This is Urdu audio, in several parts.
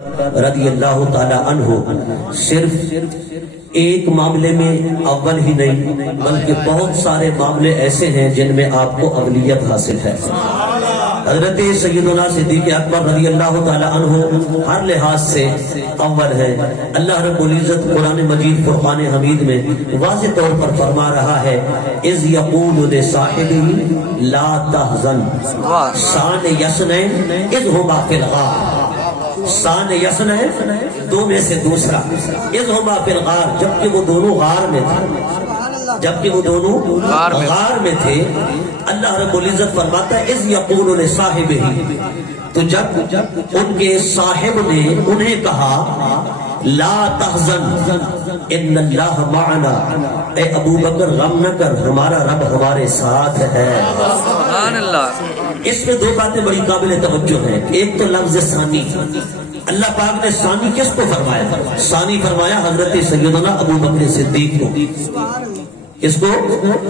رضی اللہ تعالی عنہ صرف ایک معاملے میں اول ہی نہیں بلکہ بہت سارے معاملے ایسے ہیں جن میں آپ کو اولیت حاصل ہے۔ حضرت سیدنا صدیق اکبر رضی اللہ تعالی عنہ ہر لحاظ سے اول ہے۔ اللہ رب العزت قرآن مجید فرقان حمید میں واضح طور پر فرما رہا ہے اذ یقول لصاحبہ لا تحزن شان یسنین اذ ہما فی الغار، شان یسن ہے دو میں سے دوسرا، اذ ہما فی الغار جبکہ وہ دونوں غار میں تھے، جبکہ وہ دونوں غار میں تھے۔ اللہ رب العزت فرماتا ہے اذ یقول لصاحبہ، تو جب ان کے صاحب نے انہیں کہا لا تحزن ان اللہ معنا، اے ابو بکر غم نہ کر ہمارا رب ہمارے ساتھ ہے۔ سبحان اللہ۔ اس میں دو باتیں بڑی قابل توجہ ہیں۔ ایک تو لفظ ثانی، اللہ پاک نے ثانی کس کو فرمایا؟ ثانی فرمایا حضرت سیدنا ابو بکر صدیق کو۔ اس کو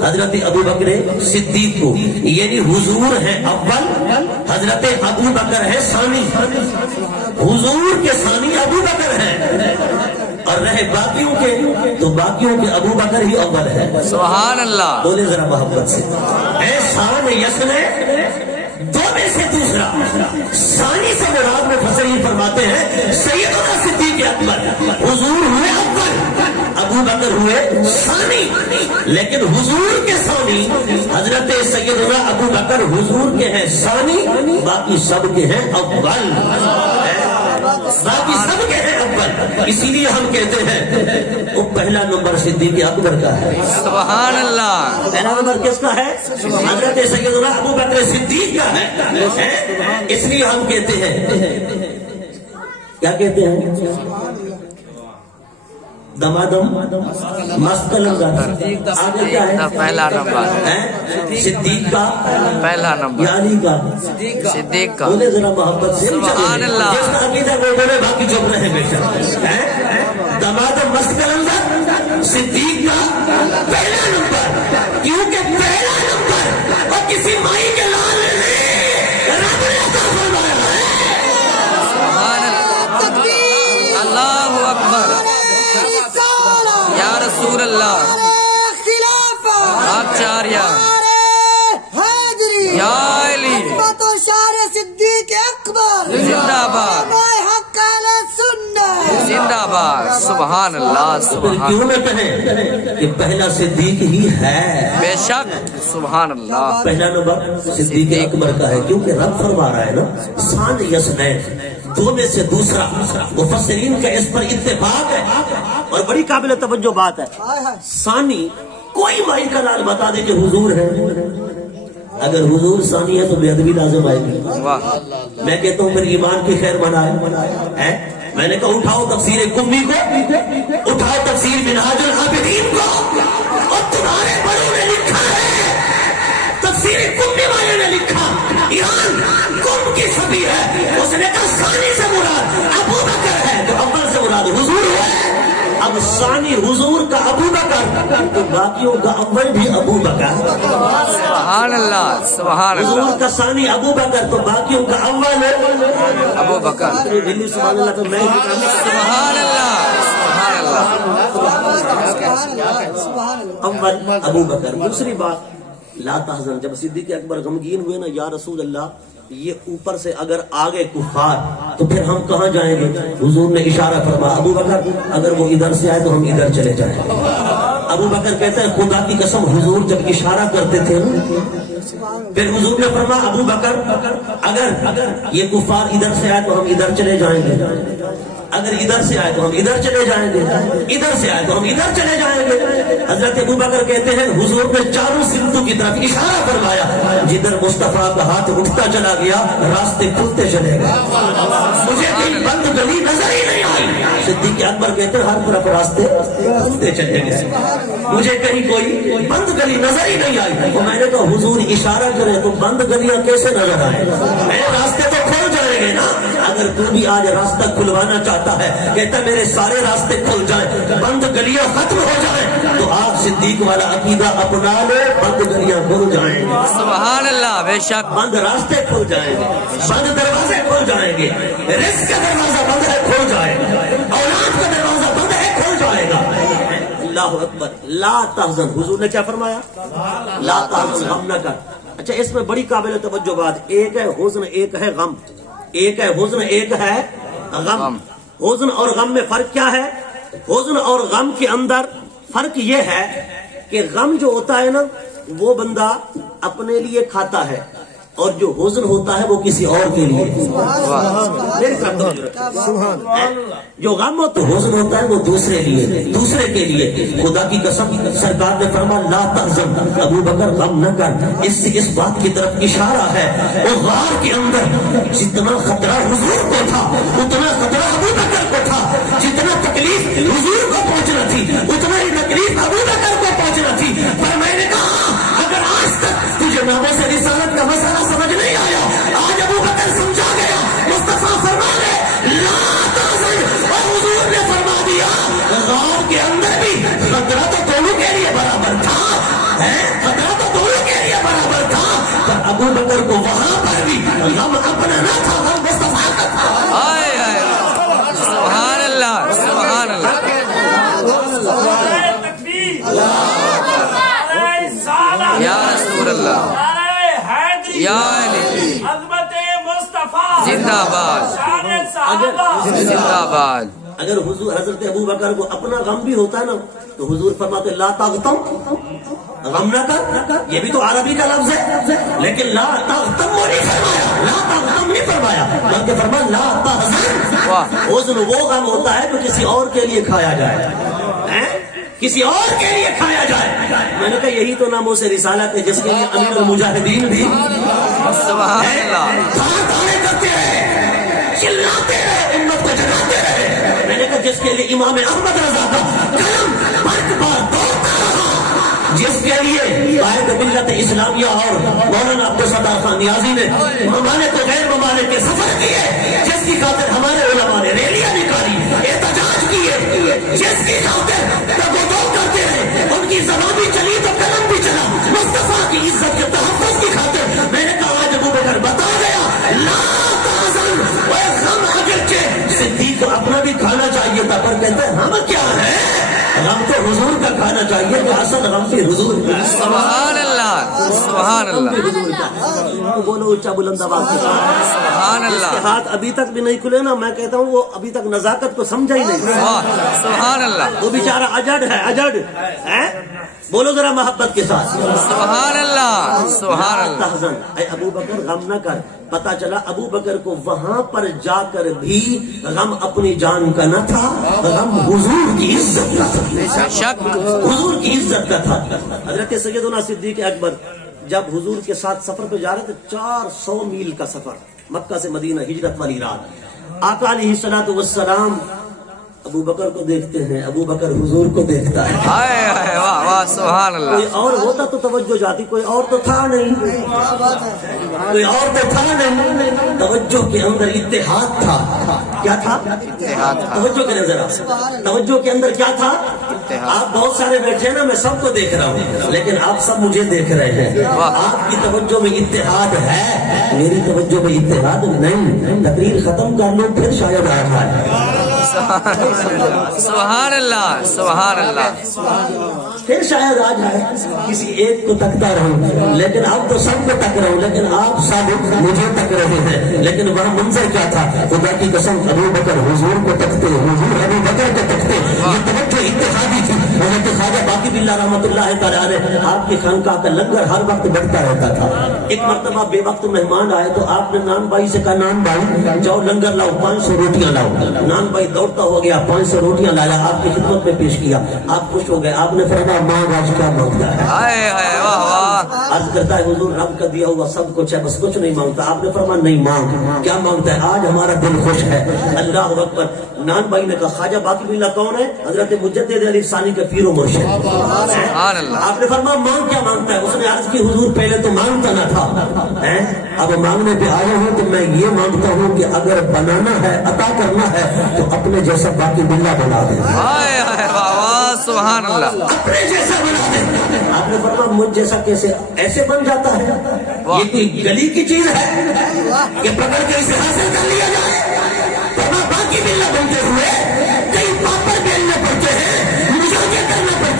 حضرت ابو بکر صدیق کو، یعنی حضور ہے اول، حضرت ابو بکر ہے ثانی، حضور کے ثانی ابو بکر ہیں، اور رہے باقیوں کے تو باقیوں کے ابو بکر ہی اول ہے۔ سبحان اللہ۔ بولے ذرا محبت سے، اے شان یسن دو میں سے دوسرا، ثانی سے مراد میں مفسرین فرماتے ہیں سیدنا صدیق اکبر حضور ہوئے اول، ابو بکر ہوئے ثانی، لیکن حضور کے ثانی حضرت سیدنا ابو بکر حضور کے ہیں ثانی، باقی سب کے ہیں اول، باقی سب کے ہیں اول۔ اسی لیے ہم کہتے ہیں وہ پہلا نمبر صدیق اکبر کا ہے۔ سبحان اللہ۔ پہلا نمبر کس کا ہے؟ حضرت سیدنا ابو بکر صدیق کا ہے۔ اس لیے ہم کہتے ہیں، کیا کہتے ہیں؟ دمادم مست لنگر، آگے کیا ہے؟ پہلا نمبر صدیق کا پہلا نمبر، یعنی کا صدیق کا۔ بولے ذرا محبت سے، سبحان اللہ۔ جس کا عقیدہ وہ بولے باقی چپ رہے بیٹا۔ دمادم مست لنگر صدیق کا پہلا نمبر، کیونکہ پہلا نمبر اور کسی مائی کے لال نے رب نے عطا فرمایا ہے۔ سبحان اللہ، اللہ اکبر، یا رسول اللہ، آچاریہ، یا علی، صدیق اکبر زندہ باد، زندہ باد۔ سبحان اللہ، سبحان کیوں نہ کہیں کہ پہلا صدیق ہی ہے؟ بے شک، سبحان اللہ۔ پہلا نمبر صدیق اکبر کا ہے، کیونکہ رب فرما رہا ہے نا شان یسنین دو میں سے دوسرا، مفسرین کا اس پر اتفاق ہے۔ اور بڑی قابل توجہ بات ہے، ثانی کوئی مائی کا لال بتا دے کہ حضور ہے، اگر حضور ثانی ہے تو بے ادبی لازم آئے گی۔ میں کہتا ہوں پھر ایمان کی خیر منائے۔ میں نے کہا اٹھاؤ تفسیر قمی کو، اٹھاؤ تفسیر منہاج العابدین کو، اور تمہارے بڑوں نے لکھا ہے، تفسیر قمی والے نے لکھا ایران قم کی صدی ہے، اس نے کہا ثانی سے مراد ابو بکر ہے، تو اول سے مراد حضور ہے۔ اب ثانی حضور کا ابو بکر تو باقیوں کا اول بھی ابو بکر۔ سبحان اللہ، سبحان اللہ۔ حضور کا ثانی ابو بکر تو باقیوں کا اول ابو بکر۔ سبحان اللہ، تو میں سبحان اللہ، سبحان اللہ۔ اول ابو بکر۔ دوسری بات لا تحزن، جب صدیق اکبر غمگین ہوئے نا یا رسول اللہ یہ اوپر سے اگر آگے کفار تو پھر ہم کہاں جائیں گے؟ حضور نے اشارہ فرما ابو بکر اگر وہ ادھر سے آئے تو ہم ادھر چلے جائیں۔ ابو بکر کہتے ہیں خدا کی قسم حضور جب اشارہ کرتے تھے پھر حضور نے فرما ابو بکر اگر یہ کفار ادھر سے آئے تو ہم ادھر چلے جائیں گے، اگر ادھر سے آئے تو ہم ادھر چلے جائیں گے، ادھر سے آئے تو ہم ادھر چلے جائیں گے۔ حضرت ابو بکر کہتے ہیں حضور نے چاروں سمتوں کی طرف اشارہ فرمایا، جدھر مصطفیٰ کا ہاتھ اٹھتا چلا گیا راستے کھلتے چلے گئے، مجھے کہیں بند گلی نظر ہی نہیں آئی۔ صدیق اکبر کہتے ہیں ہر طرف راستے کھلتے چلے گئے، مجھے کہیں کوئی بند گلی نظر ہی نہیں آئی۔ تو میں نے کہا حضور اشارہ کرے تو بند گلیاں کیسے نظر آئے؟ راستے تو کھل جائیں گے نا۔ اگر تو بھی آج راستہ کھلوانا چاہتا ہے، کہتا میرے سارے راستے کھل جائیں، بند گلیاں ختم ہو جائیں، تو آپ صدیق والا عقیدہ اپنا لو، بند گلیاں کھل جائیں گے۔ سبحان اللہ، بے شک بند راستے کھل جائیں گے، بند دروازے کھل جائیں گے، رزق کا دروازہ بند ہے اللہ اکبر. لا تحزن, حضور نے کیا فرمایا؟ لا تحزن, غم نہ کر. اچھا اس میں بڑی قابل توجہ بات, ایک ہے حزن ایک ہے غم. ایک ہے حزن ایک ہے غم. حزن اور غم میں فرق کیا ہے؟ حزن اور غم کے اندر فرق یہ ہے کہ غم جو ہوتا ہے نا وہ بندہ اپنے لیے کھاتا ہے, اور جو حزن ہوتا ہے وہ کسی اور کے لیے. جو غم ہو تو حزن ہوتا ہے وہ دوسرے لیے, دوسرے کے لیے. خدا کی قسم سرکار نے فرمایا لا تحزن, ابو بکر غم نہ کر. اس سے اس بات کی طرف اشارہ ہے وہ غار کے اندر جتنا خطرہ حضور کو تھا اتنا خطرہ ابو بکر کو تھا. جتنا تکلیف حضور کو پہنچنا تھی اتنا ہی تکلیف ابو بکر کو پہنچنا تھی. پر میں نے کہا اگر آج تک تجھے ناموس رسالت کا مسئلہ سمجھ نہیں آیا, آج ابو بکر سمجھا گیا. مصطفیٰ فرما دے لا تحزن, اور حضور نے فرما دیا غار کے اندر بھی خطرہ تو دونوں کے لیے برابر تھا, خطرہ تو دونوں کے لیے برابر تھا. پر ابو بکر کو وہاں پر بھی غم اپنا نہ تھا, غم مصطفیٰ کا تھا. سبحان اللہ, سبحان اللہ. یا رسول اللہ, یا علی, زندہ باد, زندہ باد. اگر حضور حضرت ابو بکر کو اپنا غم بھی ہوتا ہے نا تو حضور فرماتے لا تغتم, غم نہ کر. یہ بھی تو عربی کا لفظ ہے, لیکن لا تغتم نہیں فرمایا, لا تغتم نہیں فرمایا, بلکہ فرمایا لا تحزن. حزن وہ غم ہوتا ہے جو کسی اور کے لیے کھایا جائے, کسی اور کے لیے کھایا جائے. میں نے کہا یہی تو ناموں سے رسالت ہے جس کے لیے امیر المجاہدین بھی سبحان اللہ کرتے رہے, چلاتے رہے, امت کو جگاتے رہے. میں نے کہا جس کے لیے امام احمد رضا کا قلم برق بار دوڑتا رہا, جس کے لیے قائد ملت اسلامیہ اور مولانا عبدالستار خان نیازی نے ممالک و غیر ممالک کے سفر کیے, جس کی خاطر ہمارے علماء نے ریلیاں نکالی, احتجاج کیے, جس کی خاطر کرتے رہے, ان کی زبان بھی چلی تو قلم بھی چلا, مصطفیٰ کی عزت کے تحفظ کی خاطر. میں نے کہا آج ابو بکر بتا گیا لا تحزن, وہ غم اگرچہ صدیق کو اپنا بھی کھانا چاہیے تھا, پر کہتے ہیں ہم کیا ہے, غم تو حضور کا کھانا چاہیے, تو اصل غم بھی حضور کا. سبحان اللہ, سبحان اللہ. بولو اونچا بلند آواز سے سبحان اللہ. جس کے ہاتھ ابھی تک بھی نہیں کھلے نا, میں کہتا ہوں وہ ابھی تک نزاکت کو سمجھا ہی نہیں. سبحان اللہ. وہ بیچارہ اجڑ ہے, اجڑ ہے. بولو ذرا محبت کے ساتھ سبحان اللہ, سبحان اللہ. تحزن, اے ابو بکر غم نہ کر. پتا چلا ابو بکر کو وہاں پر جا کر بھی غم اپنی جان کا نہ تھا, غم حضور کی عزت کا تھا, شک حضور کی عزت کا تھا. حضرت سیدنا صدیق اکبر جب حضور کے ساتھ سفر پہ جا رہے تھے, 400 میل کا سفر, مکہ سے مدینہ, ہجرت والی رات. آقا علیہ الصلوۃ والسلام ابو بکر کو دیکھتے ہیں, ابو بکر حضور کو دیکھتا ہے. واہ واہ, سبحان اللہ. کوئی اور ہوتا تو توجہ جاتی, کوئی اور تو تھا نہیں, کوئی اور تو تھا نہیں. توجہ کے اندر اتحاد تھا. کیا تھا؟ توجہ کے نظر, توجہ کے اندر کیا تھا؟ آپ بہت سارے بیٹھے ہیں نا, میں سب کو دیکھ رہا ہوں, لیکن آپ سب مجھے دیکھ رہے ہیں. آپ کی توجہ میں اتحاد ہے, میری توجہ میں اتحاد نہیں. تقریر ختم کر لو پھر شاید آ جائے. سبحان اللہ, سبحان اللہ. پھر شاید آ جائے, کسی ایک کو تکتا رہوں, لیکن اب تو سب کو تک رہا ہوں, لیکن آپ سب مجھے تک رہے ہیں. لیکن وہاں منظر کیا تھا, خدا کی قسم ابو بکر حضور کو تکتے, حضور ابو بکر کو تکتے. یہ توجہ اتحادی تھی. حضرت خواجہ باقی باللہ رحمۃ اللہ تعالی علیہ, آپ کی خانقاہ کا لنگر ہر وقت بڑھتا رہتا تھا. ایک مرتبہ بے وقت مہمان آئے تو آپ نے نان بھائی سے کہا, نان بھائی جاؤ لنگر لاؤ, 500 روٹیاں لاؤ. نان بھائی دوڑتا ہو گیا, 500 روٹیاں لایا, آپ کی خدمت میں پیش کیا. آپ خوش ہو گئے, آپ نے فرمایا مانگ آج کیا مانگتا ہے. عرض کرتا ہے حضور رب کا دیا ہوا سب کچھ ہے, بس کچھ نہیں مانگتا. آپ نے فرمایا نہیں مانگ, کیا مانگتا ہے, آج ہمارا دل خوش ہے. اللہ اکبر. نان بھائی نے کہا خواجہ باقی باللہ کون ہے؟ حضرت مجدد علی ثانی کے پیر و مرشد. آپ نے فرمایا مانگ, کیا مانگتا ہے؟ اس نے عرض کی حضور پہلے تو مانگتا نہ تھا, اب مانگنے پہ آیا ہوں تو میں یہ مانگتا ہوں کہ اگر بنانا ہے, عطا کرنا ہے, تو اپنے جیسا باقی باللہ بنا دے. سبحان اللہ, اپنے جیسا بنا دے. آپ نے فرمایا مجھ جیسا کیسے ایسے بن جاتا ہے؟ یہ کوئی گلی کی چیز ہے کہ پکڑ کے اسے حاصل کر لیا جائے؟ باقی باللہ بنتے ہوئے کئی پاپڑ بیلنے پڑتے ہیں, مجھے یہ کرنا پڑتا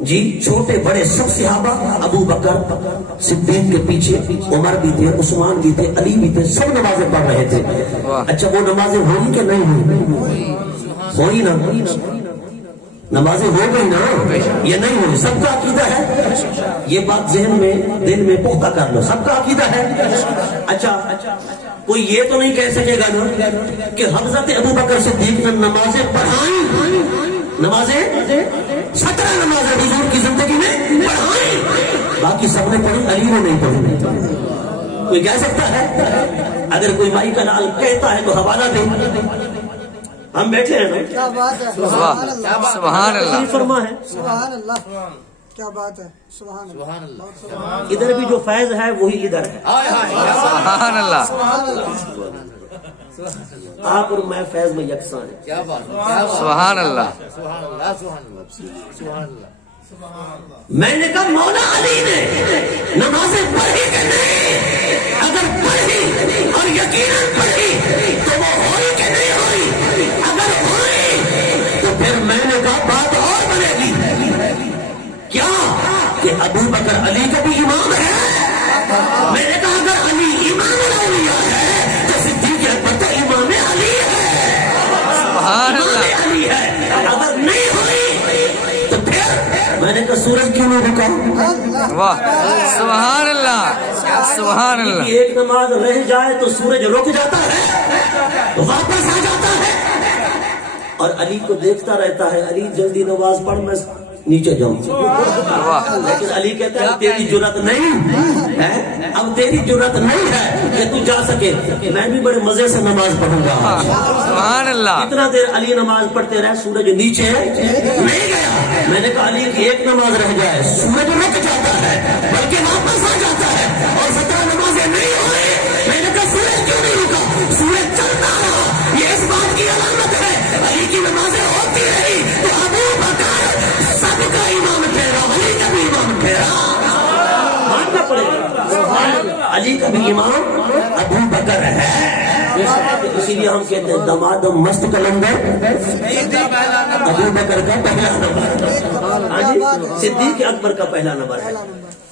جی چھوٹے بڑے سب صحابہ ابو بکر صدیق کے پیچھے عمر بھی تھے، عثمان بھی تھے، علی بھی تھے، سب نمازیں پڑھ رہے تھے. اچھا وہ نمازیں ہوئی کہ نہیں ہوئی؟ ہوئی نا، نمازیں ہو گئی نا، یہ نہیں ہوئی. سب کا عقیدہ ہے، یہ بات ذہن میں دل میں پختہ کر لو، سب کا عقیدہ ہے. اچھا کوئی یہ تو نہیں کہہ سکے گا نا کہ حضرت ابو بکر صدیق نے نمازیں پڑھائیں، نمازیں 17 نمازیں حضور کی زندگی میں پڑھائیں، باقی سب نے پڑھی، علی نے نہیں پڑھی. کوئی کہہ سکتا ہے؟ اگر کوئی بھائی کا نال کہتا ہے تو حوالہ دے. ہم بیٹھے ہیں نا، کیا بات ہے، سبحان اللہ، فرما ہے سبحان اللہ، کیا بات ہے، سبحان اللہ. ادھر بھی جو فیض ہے وہی ادھر ہے. سبحان اللہ، آپ اور میں فیض میں یکساں ہیں. سبحان اللہ. میں نے کہا مولا علی نے نمازیں پڑھی کہ نہیں؟ اگر پڑھی اور یقیناً پڑھی تو وہ ہوئی کہ نہیں ہوئی؟ اگر ہوئی تو پھر میں نے کہا بات اور بنے گی. کیا کہ ابو بکر علی کا بھی امام ہے؟ میں نے کہا اگر علی امام الاولیاء ہے تو صدیق اکبر تو امام علی ہے، سبحان امام اللہ. علی ہے. اگر نہیں ہوئی تو پھر میں نے کہا سورج کیوں نہیں رکا؟ واہ، سبحان اللہ، سبحان اللہ. ایک نماز رہ جائے تو سورج رک جاتا ہے، واپس آ جاتا ہے اور علی کو دیکھتا رہتا ہے. علی جلدی نماز پڑھ، میں نیچے جاؤں. لیکن علی کہتا ہے تیری جرات نہیں ہے، اب تیری جرات نہیں ہے کہ تو جا سکے، میں بھی بڑے مزے سے نماز پڑھوں گا. سبحان اللہ. اتنا دیر علی نماز پڑھتے رہے، سورج نیچے نہیں گیا. میں نے کہا علی کی ایک نماز رہ جائے، سورج رک جاتا ہے بلکہ واپس آ جاتا ہے، اور 17 نمازیں نہیں ہوئی. میں نے کہا سورج کیوں نہیں رکا؟ سورج چلتا رہا، یہ اس بات کی علامت ہے علی کی نمازیں ہوتی رہی تو ابو بکر سب کا امام ٹھہرا، علی کا بھی امام ٹھہرا. ماننا پڑے گا علی کا بھی امام ابو بکر ہے. اسی لیے ہم کہتے ہیں دماد مست کلندر ابو بکر کا پہلا نمبر، صدیق اکبر کا پہلا نمبر ہے.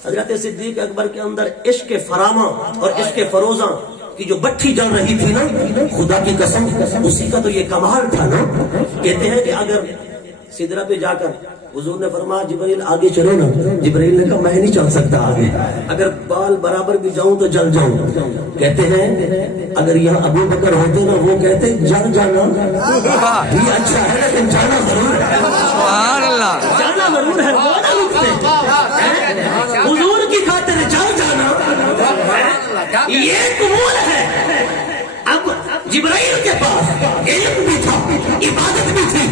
حضرت صدیق اکبر کے اندر عشق فراما اور عشق فروزاں کی جو بٹھی جل رہی تھی نا، خدا کی قسم اسی کا تو یہ کمال تھا نا. کہتے ہیں کہ اگر سدرہ پہ جا کر حضور نے فرمایا جبریل آگے چلو نا، جبریل نے کہا میں نہیں چل سکتا آگے، اگر بال برابر بھی جاؤں تو جل جاؤں. کہتے ہیں اگر یہاں ابو بکر ہوتے نا وہ کہتے جل جانا بھی اچھا ہے لیکن جانا ضرور ہے. سبحان اللہ. جانا ضرور ہے، وہ نہ رکتے. حضور کی خاطر جل جانا یہ قبول ہے. اب جبرائیل کے پاس علم بھی تھا، عبادت بھی تھی،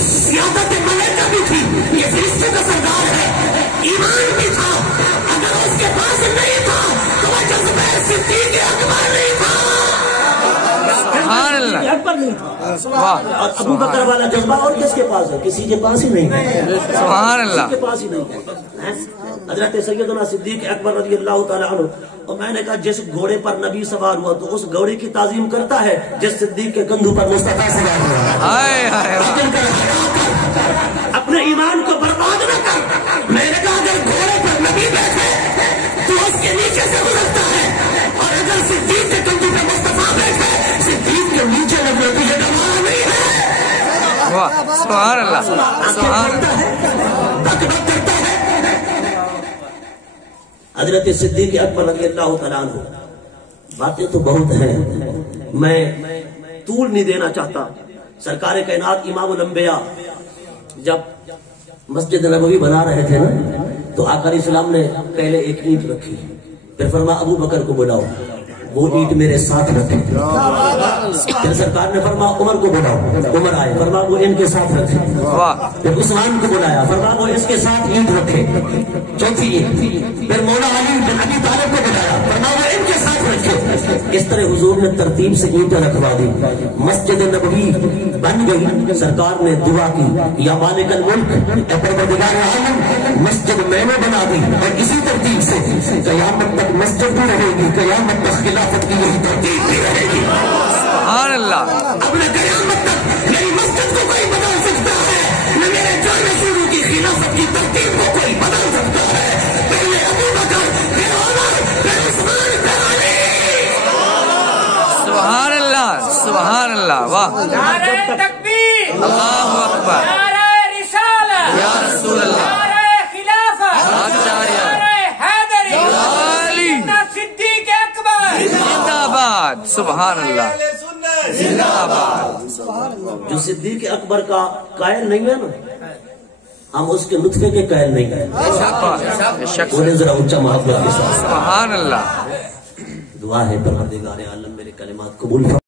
سیادت ملائکہ بھی تھی، یہ فرشتے کا سردار ہے، ایمان بھی تھا. اگر اس کے پاس نہیں تھا تو وہ جذبہ صدیق اکبر نہیں تھا، سبحان اللہ. اکبر نہیں تھا. واہ، اور ابو بکر والا جذبہ اور کس کے پاس ہے؟ کسی کے پاس ہی نہیں ہے، سبحان اللہ. کسی کے پاس ہی نہیں ہے. حضرت سیدنا صدیق اکبر رضی اللہ تعالیٰ عنہ. اور میں نے کہا جس گھوڑے پر نبی سوار ہوا تو اس گھوڑے کی تعظیم کرتا ہے جس صدیق کے کندھوں پر مصطفیٰ سوار ہوا. ہائے ہائے اپنے ایمان کو برباد نہ کر. میں نے کہا اگر گھوڑے پر نبی بیٹھے تو اس کے نیچے سے گزرتا ہے، اور اگر صدیق کے کندھوں پہ مصطفیٰ بیٹھے صدیق کے نیچے لگنے کی یہ گوارا نہیں ہے. واہ، سبحان اللہ، سبحان اللہ. بک بک کرتا ہے. حضرت صدیق اکبر رضی اللہ تعالیٰ عنہ. باتیں تو بہت ہیں، میں طول نہیں دینا چاہتا. سرکار کائنات امام الانبیاء جب مسجد نبوی بنا رہے تھے نا تو آقا علیہ السلام نے پہلے ایک اینٹ رکھی، پھر فرمایا ابو بکر کو بلاؤ وہ اینٹ میرے ساتھ رکھے. پھر سرکار نے فرمایا عمر کو بلاؤ، عمر آئے، فرمایا وہ ان کے ساتھ رکھے. پھر عثمان کو بلایا، فرمایا وہ اس کے ساتھ اینٹ رکھے، چوتھی اینٹ. پھر مولا علی بن ابی طالب کو بلایا، فرمایا وہ ان کے ساتھ رکھے. اس طرح حضور نے ترتیب سے اینٹیں رکھوا دی. مسجد نبوی بن گئی. سرکار نے دعا کی یا مالک الملک اے پروردگار عالم مسجد میں نے بنا دی، اور اسی ترتیب سے قیامت تک مسجد بھی رہے گی، قیامت تک خلافت کی یہی ترتیب بھی رہے گی. سبحان اللہ. اپنے قیامت تک میری مسجد کو کوئی بدل سکتا ہے، نہ میرے جانشینوں کی خلافت کی ترتیب سبحان اللہ واہ نعرہ تکبیر اللہ اکبر نعرہ رسالت یا رسول اللہ نعرہ خلافت آچاریہ نعرہ حیدری علی سیدنا صدیق اکبر زندہ باد سبحان اللہ زندہ باد جو صدیق اکبر کا قائل نہیں ہے نا ہم اس کے لطفے کے قائل نہیں ہیں بولے ذرا اونچا محبت کے ساتھ سبحان اللہ دعا ہے پروردگار عالم میرے کلمات قبول فرما